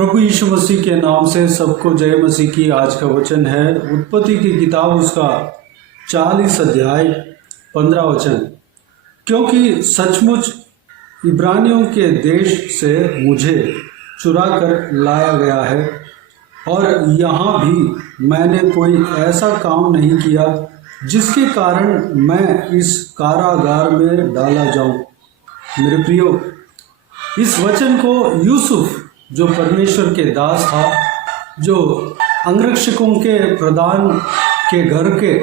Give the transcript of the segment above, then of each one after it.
प्रभु यीशु मसीह के नाम से सबको जय मसीह की। आज का वचन है उत्पत्ति की किताब उसका 40 अध्याय 15 वचन। क्योंकि सचमुच इब्रानियों के देश से मुझे चुरा कर लाया गया है और यहाँ भी मैंने कोई ऐसा काम नहीं किया जिसके कारण मैं इस कारागार में डाला जाऊं। मेरे प्रियो, इस वचन को यूसुफ जो परमेश्वर के दास था, जो अंगरक्षकों के प्रधान के घर के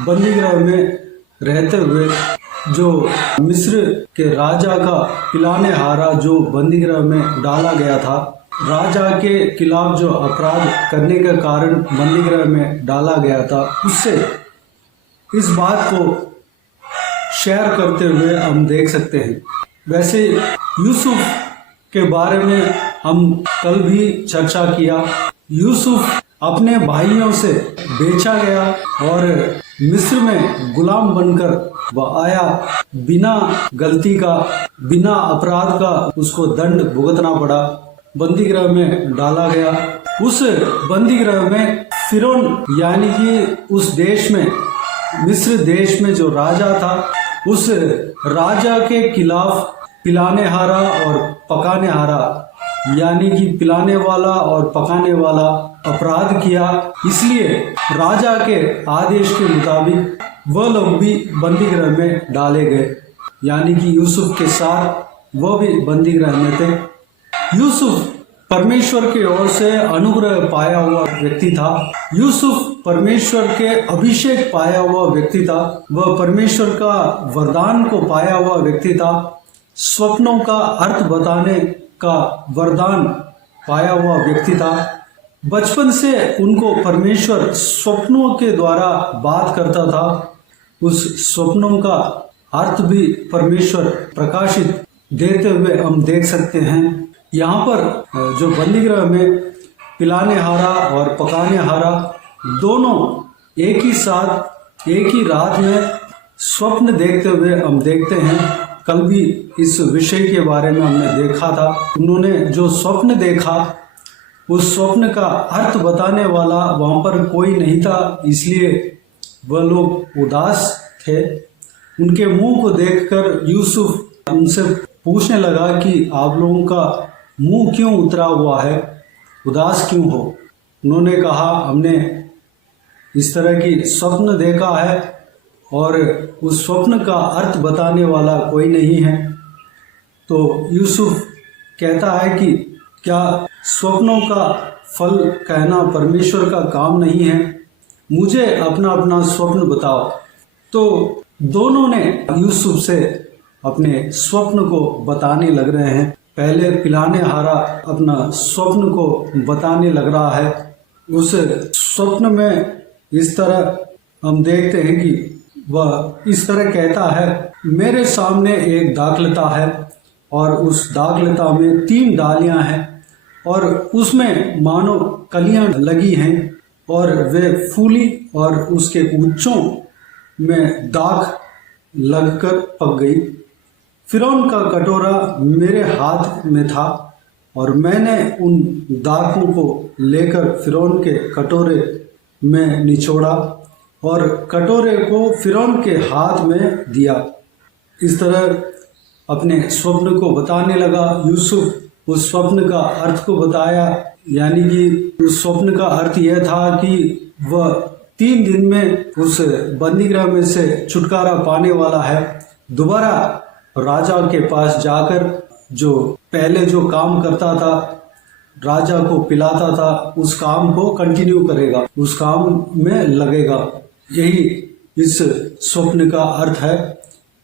बंदीगृह में रहते हुए, जो मिस्र के राजा का पिलाने हारा जो बंदीगृह में डाला गया था, राजा के खिलाफ जो अपराध करने के कारण बंदीगृह में डाला गया था, उससे इस बात को शेयर करते हुए हम देख सकते हैं। वैसे यूसुफ के बारे में हम कल भी चर्चा किया। यूसुफ अपने भाइयों से बेचा गया और मिस्र में गुलाम बनकर वह आया। बिना गलती का, बिना अपराध का उसको दंड भुगतना पड़ा, बंदीगृह में डाला गया। उस बंदीगृह में फिरौन यानी कि उस देश में, मिस्र देश में जो राजा था, उस राजा के खिलाफ पिलाने हारा और पकाने हारा यानी कि पिलाने वाला और पकाने वाला अपराध किया। इसलिए राजा के आदेश के मुताबिक वह लोग भी बंदीगृह में डाले गए, यानी कि यूसुफ के साथ वह भी बंदीगृह में थे। यूसुफ परमेश्वर की ओर से अनुग्रह पाया हुआ व्यक्ति था। यूसुफ परमेश्वर के अभिषेक पाया हुआ व्यक्ति था। वह परमेश्वर का वरदान को पाया हुआ व्यक्ति था। स्वप्नों का अर्थ बताने का वरदान पाया हुआ व्यक्ति था। बचपन से उनको परमेश्वर स्वप्नों के द्वारा बात करता था। उस स्वप्नों का अर्थ भी परमेश्वर प्रकाशित देते हुए हम देख सकते हैं। यहाँ पर जो बंदीगृह में पिलाने हारा और पकाने हारा दोनों एक ही साथ एक ही रात में स्वप्न देखते हुए हम देखते हैं। कल भी इस विषय के बारे में हमने देखा था। उन्होंने जो स्वप्न देखा, उस स्वप्न का अर्थ बताने वाला वहाँ पर कोई नहीं था, इसलिए वह लोग उदास थे। उनके मुंह को देखकर यूसुफ उनसे पूछने लगा कि आप लोगों का मुंह क्यों उतरा हुआ है, उदास क्यों हो। उन्होंने कहा, हमने इस तरह की स्वप्न देखा है और उस स्वप्न का अर्थ बताने वाला कोई नहीं है। तो यूसुफ कहता है कि क्या स्वप्नों का फल कहना परमेश्वर का काम नहीं है, मुझे अपना अपना स्वप्न बताओ। तो दोनों ने यूसुफ से अपने स्वप्न को बताने लग रहे हैं। पहले पिलाने हारा अपना स्वप्न को बताने लग रहा है। उस स्वप्न में इस तरह हम देखते हैं कि वह इस तरह कहता है, मेरे सामने एक दाखलता है और उस दाखलता में 3 डालियां हैं और उसमें मानो कलियां लगी हैं और वे फूली और उसके ऊंचों में दाख लगकर पक गई। फिरौन का कटोरा मेरे हाथ में था और मैंने उन दाखों को लेकर फिरौन के कटोरे में निचोड़ा और कटोरे को फिरौन के हाथ में दिया। इस तरह अपने स्वप्न को बताने लगा। यूसुफ उस स्वप्न का अर्थ को बताया, यानी कि उस स्वप्न का अर्थ यह था कि वह 3 दिन में उस बंदीगृह में से छुटकारा पाने वाला है। दोबारा राजा के पास जाकर जो पहले जो काम करता था, राजा को पिलाता था, उस काम को कंटिन्यू करेगा, उस काम में लगेगा। यही इस स्वप्न का अर्थ है।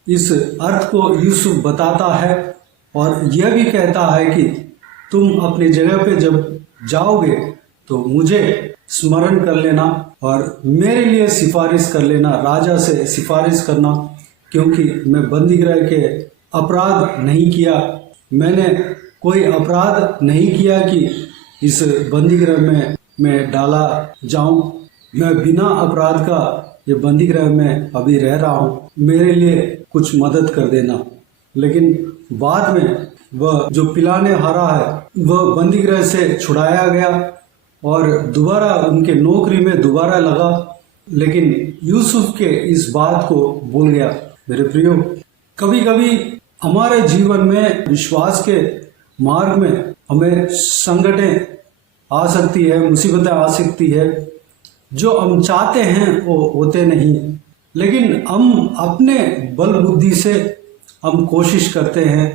इस अर्थ को यूसुफ बताता है और यह भी कहता है कि तुम अपनी जगह पे जब जाओगे तो मुझे स्मरण कर लेना और मेरे लिए सिफारिश कर लेना, राजा से सिफारिश करना, क्योंकि मैं बंदीगृह के अपराध नहीं किया। मैंने कोई अपराध नहीं किया कि इस बंदीगृह में मैं डाला जाऊं। मैं बिना अपराध का ये बंदीगृह में अभी रह रहा हूँ, मेरे लिए कुछ मदद कर देना। लेकिन बाद में वह जो पिलाने हारा है वह बंदीगृह से छुड़ाया गया और दोबारा उनके नौकरी में दोबारा लगा, लेकिन यूसुफ के इस बात को भूल गया। मेरे प्रियो, कभी कभी हमारे जीवन में विश्वास के मार्ग में हमें संकटें आ सकती है, मुसीबतें आ सकती है, जो हम चाहते हैं वो होते नहीं, लेकिन हम अपने बल बुद्धि से हम कोशिश करते हैं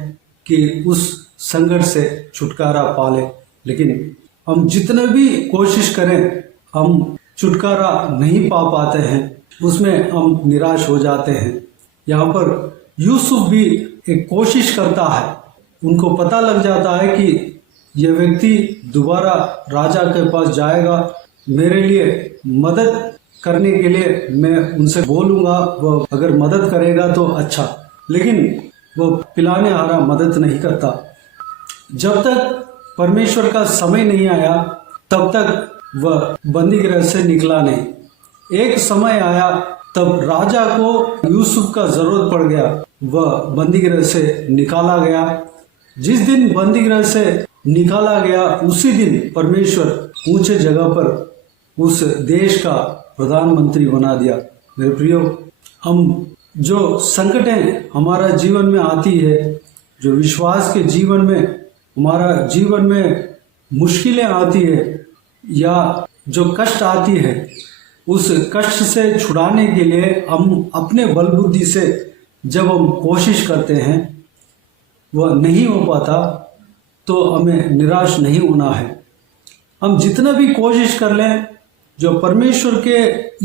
कि उस संकट से छुटकारा पा लें, लेकिन हम जितने भी कोशिश करें हम छुटकारा नहीं पा पाते हैं, उसमें हम निराश हो जाते हैं। यहाँ पर यूसुफ भी एक कोशिश करता है, उनको पता लग जाता है कि यह व्यक्ति दोबारा राजा के पास जाएगा, मेरे लिए मदद करने के लिए मैं उनसे बोलूँगा, वह अगर मदद करेगा तो अच्छा, लेकिन वह पिलाने हारा मदद नहीं करता। जब तक परमेश्वर का समय नहीं आया तब तक वह बंदीगृह से निकला नहीं। एक समय आया तब राजा को यूसुफ का जरूरत पड़ गया, वह बंदीगृह से निकाला गया। जिस दिन बंदीगृह से निकाला गया उसी दिन परमेश्वर ऊंचे जगह पर उस देश का प्रधानमंत्री बना दिया। मेरे प्रियो, हम जो संकटें हमारा जीवन में आती है, जो विश्वास के जीवन में हमारा जीवन में मुश्किलें आती है या जो कष्ट आती है, उस कष्ट से छुड़ाने के लिए हम अपने बल बुद्धि से जब हम कोशिश करते हैं वह नहीं हो पाता तो हमें निराश नहीं होना है। हम जितना भी कोशिश कर लें, जो परमेश्वर के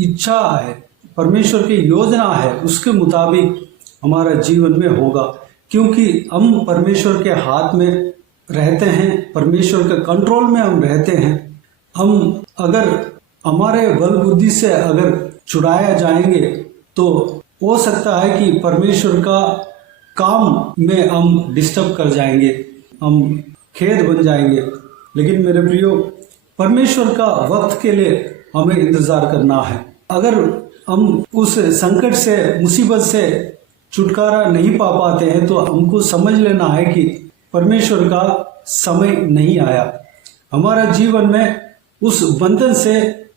इच्छा है, परमेश्वर की योजना है, उसके मुताबिक हमारा जीवन में होगा, क्योंकि हम परमेश्वर के हाथ में रहते हैं, परमेश्वर के कंट्रोल में हम रहते हैं। हम अगर हमारे बल बुद्धि से अगर छुड़ाया जाएंगे तो हो सकता है कि परमेश्वर का काम में हम डिस्टर्ब कर जाएंगे, हम खेद बन जाएंगे। लेकिन मेरे प्रियो, परमेश्वर का वक्त के लिए हमें इंतजार करना है। अगर हम उस संकट से, मुसीबत से छुटकारा नहीं पा पाते हैं तो हमको समझ लेना है कि परमेश्वर का समय नहीं आया। हमारा जीवन में उस बंधन से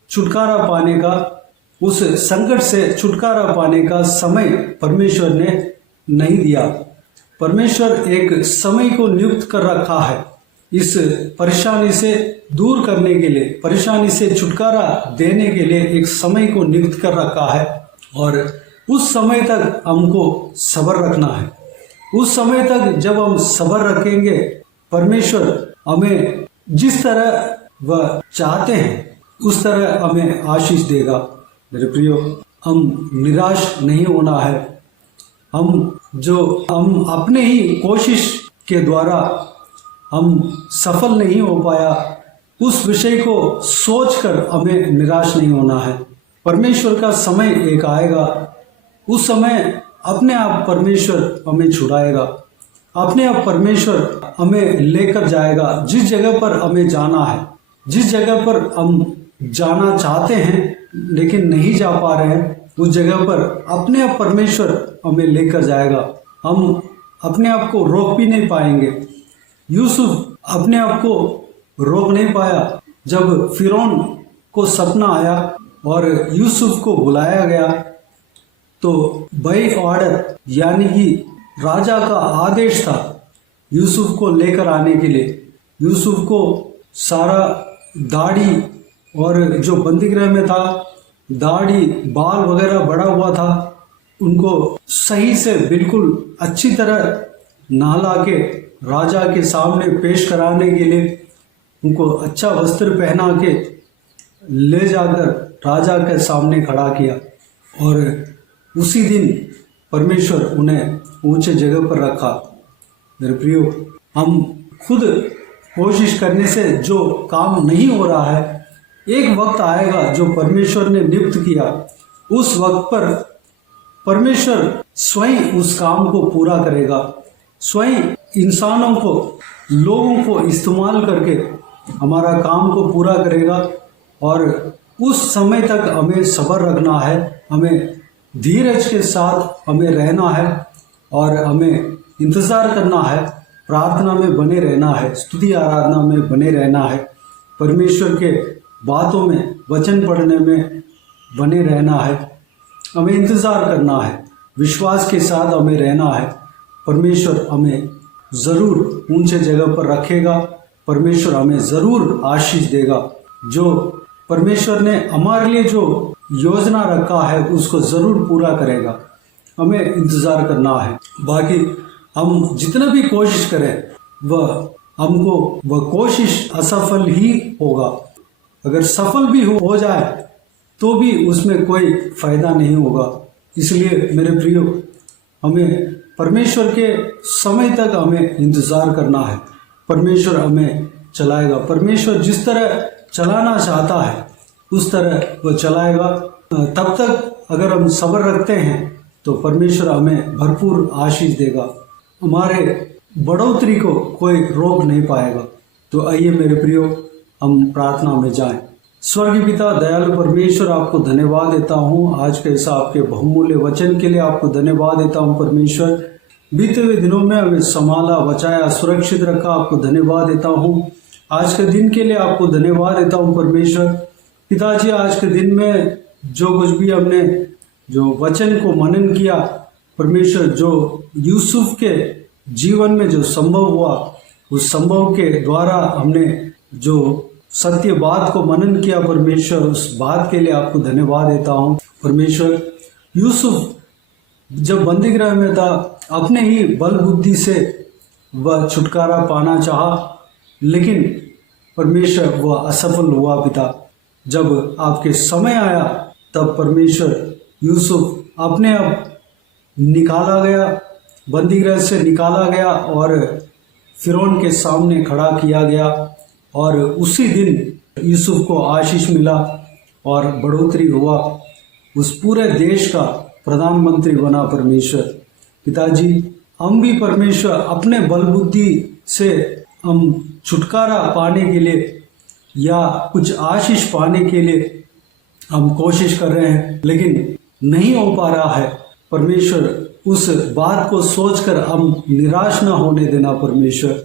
छुटकारा पाने का, उस संकट से छुटकारा पाने का समय परमेश्वर ने नहीं दिया। परमेश्वर एक समय को नियुक्त कर रखा है इस परेशानी से दूर करने के लिए, परेशानी से छुटकारा देने के लिए एक समय को नियुक्त कर रखा है, और उस समय तक हमको सब्र रखना है। उस समय तक जब हम सब्र रखेंगे, परमेश्वर हमें जिस तरह वह चाहते हैं उस तरह हमें आशीष देगा। मेरे प्रियो, हम निराश नहीं होना है। हम अपने ही कोशिश के द्वारा हम सफल नहीं हो पाया, उस विषय को सोचकर हमें निराश नहीं होना है। परमेश्वर का समय एक आएगा, उस समय अपने आप परमेश्वर हमें छुड़ाएगा, अपने आप परमेश्वर हमें लेकर जाएगा जिस जगह पर हमें जाना है, जिस जगह पर हम जाना चाहते हैं लेकिन नहीं जा पा रहे हैं, उस जगह पर अपने आप परमेश्वर हमें लेकर जाएगा। हम अपने आप को रोक भी नहीं पाएंगे। यूसुफ अपने आप को रोक नहीं पाया। जब फिरौन को सपना आया और यूसुफ को बुलाया गया तो बाई ऑर्डर, यानी कि राजा का आदेश था यूसुफ को लेकर आने के लिए। यूसुफ को सारा दाढ़ी और जो बंदीगृह में था, दाढ़ी बाल वगैरह बढ़ा हुआ था, उनको सही से बिल्कुल अच्छी तरह नहला के राजा के सामने पेश कराने के लिए उनको अच्छा वस्त्र पहना के ले जाकर राजा के सामने खड़ा किया, और उसी दिन परमेश्वर उन्हें ऊंचे जगह पर रखा। मेरे प्रियो, हम खुद कोशिश करने से जो काम नहीं हो रहा है, एक वक्त आएगा जो परमेश्वर ने नियुक्त किया, उस वक्त पर परमेश्वर स्वयं उस काम को पूरा करेगा। स्वयं इंसानों को, लोगों को इस्तेमाल करके हमारा काम को पूरा करेगा, और उस समय तक हमें सब्र रखना है, हमें धीरज के साथ हमें रहना है और हमें इंतज़ार करना है प्रार्थना में बने रहना है, स्तुति आराधना में बने रहना है, परमेश्वर के बातों में, वचन पढ़ने में बने रहना है, हमें इंतज़ार करना है, विश्वास के साथ हमें रहना है। परमेश्वर हमें ज़रूर ऊंचे जगह पर रखेगा, परमेश्वर हमें ज़रूर आशीष देगा। जो परमेश्वर ने हमारे लिए जो योजना रखा है उसको ज़रूर पूरा करेगा, हमें इंतज़ार करना है। बाकी हम जितना भी कोशिश करें वह कोशिश असफल ही होगा। अगर सफल भी हो जाए तो भी उसमें कोई फायदा नहीं होगा। इसलिए मेरे प्रियो, हमें परमेश्वर के समय तक हमें इंतज़ार करना है। परमेश्वर हमें चलाएगा, परमेश्वर जिस तरह चलाना चाहता है उस तरह वह चलाएगा। तब तक अगर हम सब्र रखते हैं तो परमेश्वर हमें भरपूर आशीष देगा, हमारे बढ़ोतरी को कोई रोक नहीं पाएगा। तो आइए मेरे प्रियो, हम प्रार्थना में जाएं। स्वर्गीय पिता, दयालु परमेश्वर, आपको धन्यवाद देता हूँ आज के इस आपके बहुमूल्य वचन के लिए। आपको धन्यवाद देता हूँ परमेश्वर, बीते हुए दिनों में हमें संभाला, बचाया, सुरक्षित रखा। आपको धन्यवाद देता हूँ आज के दिन के लिए। आपको धन्यवाद देता हूँ परमेश्वर। पिताजी, आज के दिन में जो कुछ भी हमने जो वचन को मनन किया परमेश्वर, जो यूसुफ के जीवन में जो संभव हुआ, उस संभव के द्वारा हमने जो सत्य बात को मनन किया परमेश्वर, उस बात के लिए आपको धन्यवाद देता हूँ परमेश्वर। यूसुफ जब बंदीगृह में था, अपने ही बल बुद्धि से वह छुटकारा पाना चाहा, लेकिन परमेश्वर वह असफल हुआ पिता। जब आपके समय आया तब परमेश्वर यूसुफ अपने आप निकाला गया, बंदीगृह से निकाला गया और फिरौन के सामने खड़ा किया गया, और उसी दिन यूसुफ को आशीष मिला और बढ़ोतरी हुआ, उस पूरे देश का प्रधानमंत्री बना परमेश्वर। पिताजी, हम भी परमेश्वर अपने बल बुद्धि से हम छुटकारा पाने के लिए या कुछ आशीष पाने के लिए हम कोशिश कर रहे हैं, लेकिन नहीं हो पा रहा है परमेश्वर। उस बात को सोचकर हम निराश ना होने देना परमेश्वर,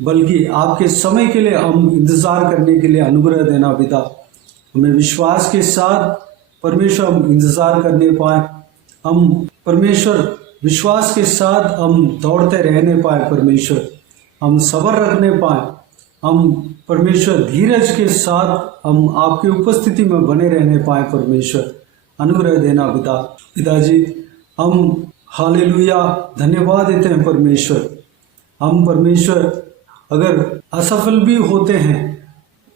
बल्कि आपके समय के लिए हम इंतज़ार करने के लिए अनुग्रह देना पिता। हमें विश्वास के साथ परमेश्वर हम इंतज़ार करने पाए, हम परमेश्वर विश्वास के साथ हम दौड़ते रहने पाए परमेश्वर, हम सब्र रखने पाए, हम परमेश्वर धीरज के साथ हम आपकी उपस्थिति में बने रहने पाए परमेश्वर, अनुग्रह देना पिता। पिताजी, हम हालेलुया धन्यवाद देते हैं परमेश्वर। हम परमेश्वर अगर असफल भी होते हैं,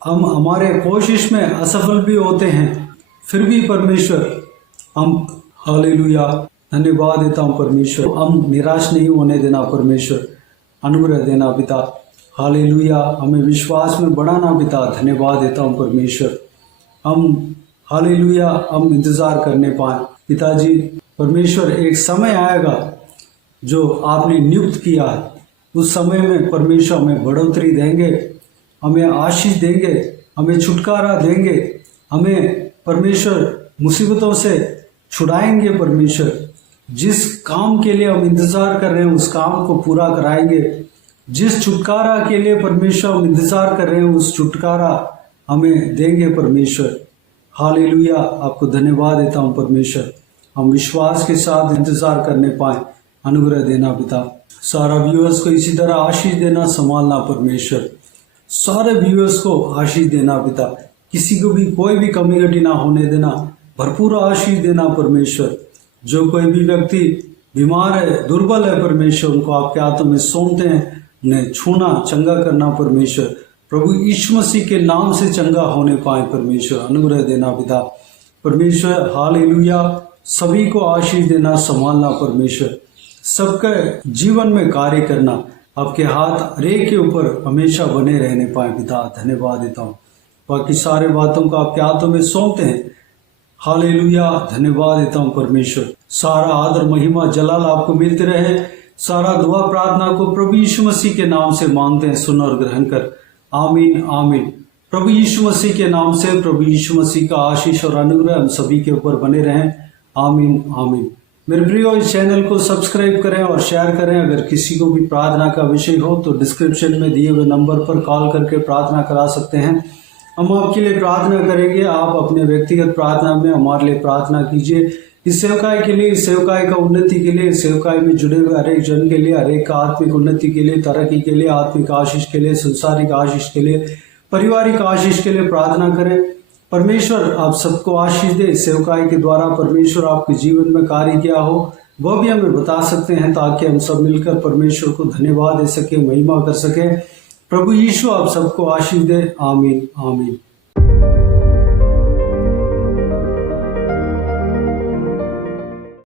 हम हमारे कोशिश में असफल भी होते हैं, फिर भी परमेश्वर हम हालेलुया धन्यवाद देता हूँ परमेश्वर। हम निराश नहीं होने देना परमेश्वर, अनुग्रह देना पिता। हालेलुया, हमें विश्वास में बढ़ाना पिता। धन्यवाद देता हूँ परमेश्वर। हम हालेलुया हम इंतज़ार करने पाए पिताजी। परमेश्वर एक समय आएगा जो आपने नियुक्त किया है, उस समय में परमेश्वर हमें बढ़ोतरी देंगे, हमें आशीष देंगे, हमें छुटकारा देंगे, हमें परमेश्वर मुसीबतों से छुड़ाएंगे परमेश्वर। जिस काम के लिए हम इंतज़ार कर रहे हैं उस काम को पूरा कराएंगे, जिस छुटकारा के लिए परमेश्वर हम इंतज़ार कर रहे हैं उस छुटकारा हमें देंगे परमेश्वर। हालेलुया, आपको धन्यवाद देता हूँ परमेश्वर। हम विश्वास के साथ इंतज़ार करने पाए, अनुग्रह देना पिता। सारा व्यूअर्स को इसी तरह आशीष देना, संभालना परमेश्वर। सारे व्यूअर्स को आशीष देना पिता, किसी को भी कोई भी कमी घटी ना होने देना, भरपूर आशीष देना परमेश्वर। जो कोई भी व्यक्ति बीमार है, दुर्बल है परमेश्वर, उनको आपके हाथों में सौंपते हैं, उन्हें छूना, चंगा करना परमेश्वर। प्रभु यीशु मसीह के नाम से चंगा होने पाए परमेश्वर, अनुग्रह देना पिता। परमेश्वर हालेलुया, सभी को आशीष देना, संभालना परमेश्वर। सबके जीवन में कार्य करना, आपके हाथ हरेक के ऊपर हमेशा बने रहने पाए पिता। धन्यवाद देता हूँ। बाकी सारे बातों को आपके हाथों में सौंपते हैं। हालेलुया, धन्यवाद देता हूँ परमेश्वर। सारा आदर महिमा जलाल आपको मिलते रहे। सारा दुआ प्रार्थना को प्रभु यीशु मसीह के नाम से मांगते हैं, सुन और ग्रहण कर। आमीन आमीन। प्रभु यीशु मसीह के नाम से प्रभु यीशु मसीह का आशीष और अनुग्रह हम सभी के ऊपर बने रहें। आमीन आमीन। मेरे प्रियो, इस चैनल को सब्सक्राइब करें और शेयर करें। अगर किसी को भी प्रार्थना का विषय हो तो डिस्क्रिप्शन में दिए हुए नंबर पर कॉल करके प्रार्थना करा सकते हैं। हम आपके लिए प्रार्थना करेंगे। आप अपने व्यक्तिगत प्रार्थना में हमारे लिए प्रार्थना कीजिए। इस सेवकाई के लिए, इस सेवकाई का उन्नति के लिए, इस सेवकाई में जुड़े हुए हर एक जन के लिए, हर एक का आत्मिक उन्नति के लिए, तरक्की के लिए, आत्मिक आशीष के लिए, संसारिक आशीष के लिए, पारिवारिक आशीष के लिए प्रार्थना करें। परमेश्वर आप सबको आशीष दे। इस सेवकाई के द्वारा परमेश्वर आपके जीवन में कार्य किया हो वह भी हमें बता सकते हैं, ताकि हम सब मिलकर परमेश्वर को धन्यवाद दे सके, महिमा कर सके। प्रभु यीशु आप सबको आशीष दे। आमीन आमीन।